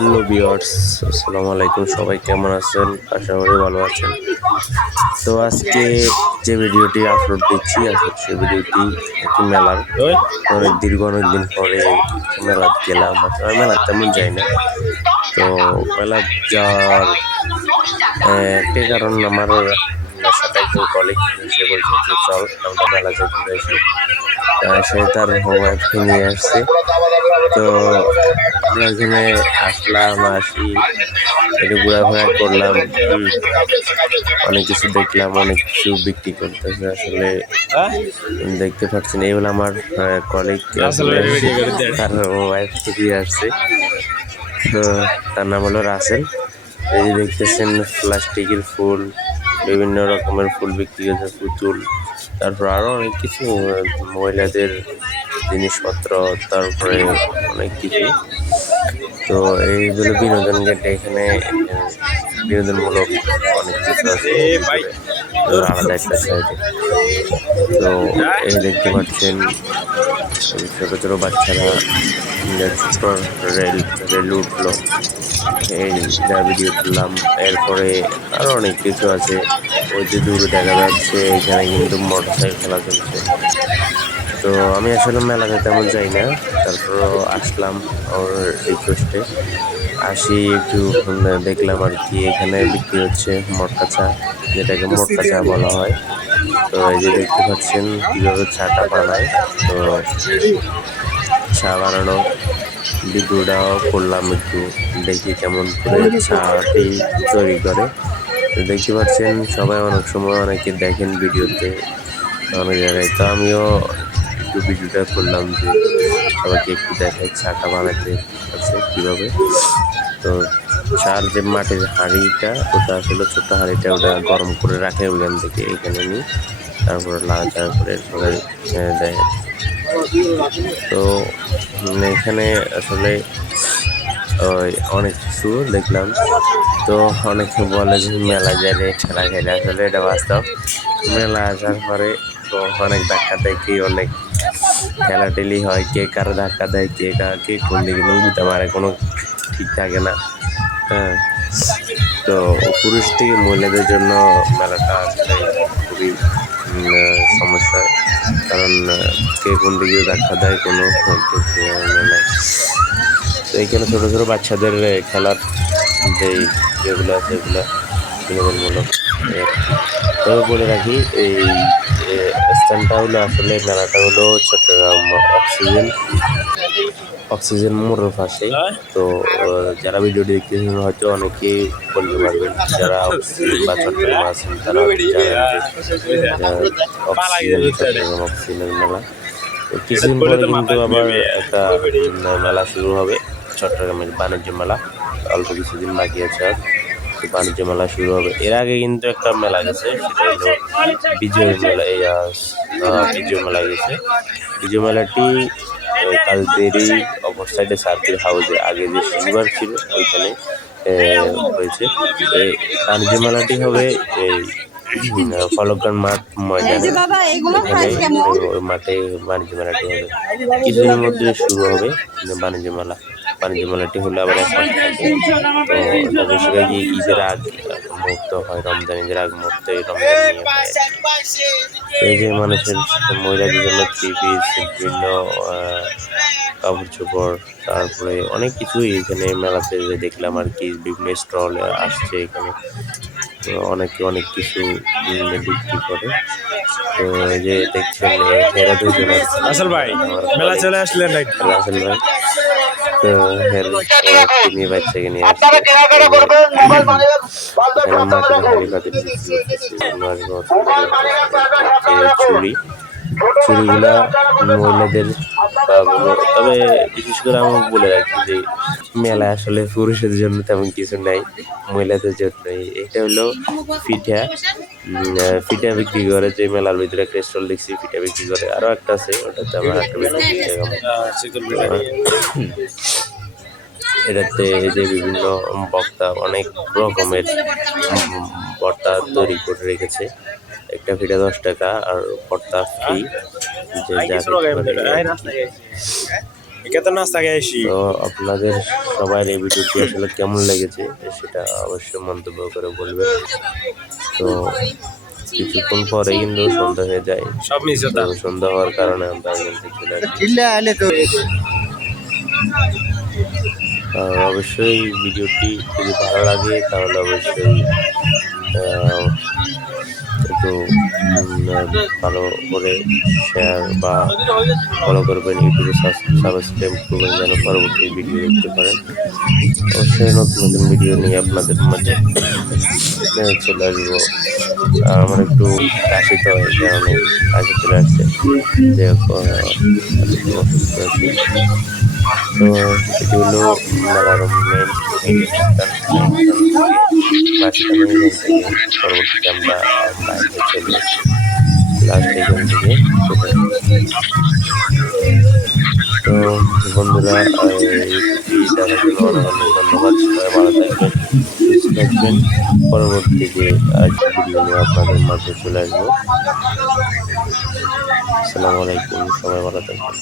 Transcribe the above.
Hello viewers, আসসালামু আলাইকুম। সবাই কেমন আছেন? আশা করি ভালো আছেন। তো আজকে যে ভিডিওটি আপলোড দিচ্ছি আসলে সেই ভিডিওটি একটি মেলার। অনেকদিন পরে মেলা গেলাম। আসলে মেলা তেমন যাই না। তো মেলা যাওয়ার একটাই কারণ, আমার সাথে একজন কলিগ সে বলছে যে চল আমরা মেলা যাই ঘুরে আসি। সে তার ওয়াইফকে নিয়ে আসছে। তো আমরা এখানে আসি একটু ঘোরাফেরা করলাম, অনেক কিছু দেখলাম, অনেক কিছু বিক্রি করতেছে। আসলে দেখতে পাচ্ছেন এই হলো আমার কলিগ, তার ওয়াইফ থেকে আসছে। তো তার নাম হলো রাসেল। এই যে দেখতেছেন প্লাস্টিকের ফুল, বিভিন্ন রকমের ফুল বিক্রি করছে, পুতুল, তারপর আরো অনেক কিছু মহিলাদের জিনিসপত্র, তারপরে অনেক কিছু। তো এইগুলো বিনোদন গেটে, এখানে বিনোদনমূলক অনেক কিছু আছে আলাদা একটা সাইডে। তো এই দেখতে পাচ্ছেন ছোট ছোট বাচ্চারা ছোট্ট রেল উঠলো, এই ভিডিও করলাম। এরপরে আরো অনেক কিছু আছে, ওই যে দূরে দেখা যাচ্ছে এখানে কিন্তু মোটরসাইকেল খেলা চলছে। তো আমি আসলে মেলাতে তেমন যাই না, তারপরও আসলাম ওর রিকোয়েস্টে আসি, একটু দেখলাম আর কি। এখানে বিক্রি হচ্ছে মটকা চা, যেটাকে মটকা চা বলা হয়। তো এই যে দেখতে পাচ্ছেন কীভাবে চাটা বানায়। তো চা বানানো ভিডিওটাও করলাম, একটু দেখি কেমন করে চাটি তৈরি করে। তো দেখতে পাচ্ছেন সবাই অনেক সময় অনেকে দেখেন ভিডিওতে অনেক জায়গায়। তো আমিও একটু ভিডিওটা করলাম যে সবাইকে একটু দেখাই চাটা বানাতে আছে কীভাবে। তো চার যে মাটির হাঁড়িটা, ওটা আসলে ছোট্ট হাঁড়িটা, ওটা গরম করে রাখে ওইখান থেকে এখানে নিই, তারপরে লাগাচাড়া করে সবাই দেয়। তো এখানে আসলে অনেক কিছু দেখলাম। তো অনেকে বলে যে মেলা যায় ঠেলা খেলে, আসলে এটা বাস্তব। মেলা আসার পরে তো অনেক ধাক্কা দেখি, অনেক ঠেলাঠেলি হয়, কে কারো ধাক্কা দেয়, কে কোন দিকে বুঝতে পারে, কোনো ঠিক থাকে না। হ্যাঁ, তো পুরুষ থেকে মহিলাদের জন্য মেলাটা আসলে খুবই সমস্যা, কারণ কে কোন দিকে ধাক্কা দেয় কোনো নাই। তো এইখানে ছোটো ছোটো বাচ্চাদের খেলার যেগুলো আছে এগুলো বিনোদনমূলক। তবে বলে রাখি, এই স্থানটা হলো আসলে মেলাটা হলো চট্টগ্রাম অক্সিজেন মোড়ের পাশে। তো যারা ভিডিওটি দেখতেছেন হয়তো অনেকেই বলতে পারবেন, যারা অক্সিজেন বা চট্টগ্রাম আছেন তারা জানেন যে অক্সিজেনের মেলা। তো কিছুদিন পরে কিন্তু আবার একটা মেলা শুরু হবে, চট্টগ্রামের বাণিজ্য মেলা। অল্প কিছুদিন বাকি আছে আর বাণিজ্য মেলা শুরু হবে। এর আগে কিন্তু একটা মেলা গেছে, সেটা হলো বিজয় মেলা। বিজয় মেলা গেছে। বিজয় মেলাটি কালদেরি অপর সাইডে সার্কিট হাউসে, আগে যে সিলভার ছিল ওইখানে হয়েছে। এই বাণিজ্য মেলাটি হবে এই ফলকগঞ্জ মাঠ ময়দানে, এখানে ওই মাঠে বাণিজ্য মেলাটি হবে। কিছুদিনের মধ্যে শুরু হবে বাণিজ্য মেলা। বাণিজ্য মেলাটি হলে আবার এক মাস থাকে। তো এটা বেশিরভাগই ঈদের আগ মুহূর্ত হয়, রমজান ঈদের আগ মুহূর্তে রমজান নিয়ে হয়। এই যে মানুষের মহিলাদের জন্য থ্রি পিস, বিভিন্ন কাপড় চোপড়, তারপরে অনেক কিছুই এখানে মেলাতে দেখলাম আর কি। বিভিন্ন স্টল আসছে এখানে, তো অনেকে অনেক কিছু বিক্রি করে। তো এই যে দেখছেন এরা দুজন রাসেল ভাই মেলা চলে আসলেন নাকি? রাসেল ভাই, তো তিনি বাচ্চাকে নিয়ে আসছে। চুড়িগুলা মহিলাদের, তবে বিশেষ করে আমি বলে রাখি যে মেলা আসলে পুরুষের জন্য তেমন কিছু নাই, মহিলাদের জন্য। এটা হলো পিঠা বিক্রি করে, যে মেলার ভিতরে একটা স্টল দেখছি পিঠা বিক্রি করে। আরো একটা আছে, ওটাতে আমার একটা এটাতে এই যে বিভিন্ন বক্তা অনেক রকমের ভর্তা তৈরি করে রেখেছে। একটা পিঠা 10 টাকা আর ভর্তা ফ্রি, যে যা একে নাস্তা খেয়ে আসি। তো আপনাদের সবার এই ভিডিওটি আসলে কেমন লেগেছে সেটা অবশ্যই মন্তব্য করে বলবে। তো কিছুক্ষণ পরে কিন্তু সন্ধ্যা হয়ে যায়। সব মিস তো হতা। সন্ধ্যা হওয়ার কারণে আমরা এখান থেকে চলে আসি। অবশ্যই ভিডিওটি যদি ভালো লাগে তাহলে অবশ্যই একটু ভালো করে শেয়ার বা ফলো করবেন, ইউটিউবে সাবস্ক্রাইব করবেন যেন পরবর্তী ভিডিও দেখতে পারেন। অবশ্যই নতুন নতুন ভিডিও নিয়ে আপনাদের মাঝে চলে আসবো। আর আমার একটু কাশি তো এই কারণে কাশি চলে আসছে, যে অসুস্থ আছি। তো এটি হলো মেলার মেইন পরবর্তীতে আমরা বাইরে চলে আসি লাস্ট এখান থেকে চলে আসি। তো বন্ধুরা এই দেখার জন্য অনেক অনেক ধন্যবাদ। সবাই ভালো থাকবেন, সুস্থ থাকবেন। পরবর্তীতে ভিডিও নিয়ে আপনাদের মাঝে চলে আসবো। আসসালামু আলাইকুম, সবাই ভালো থাকবেন।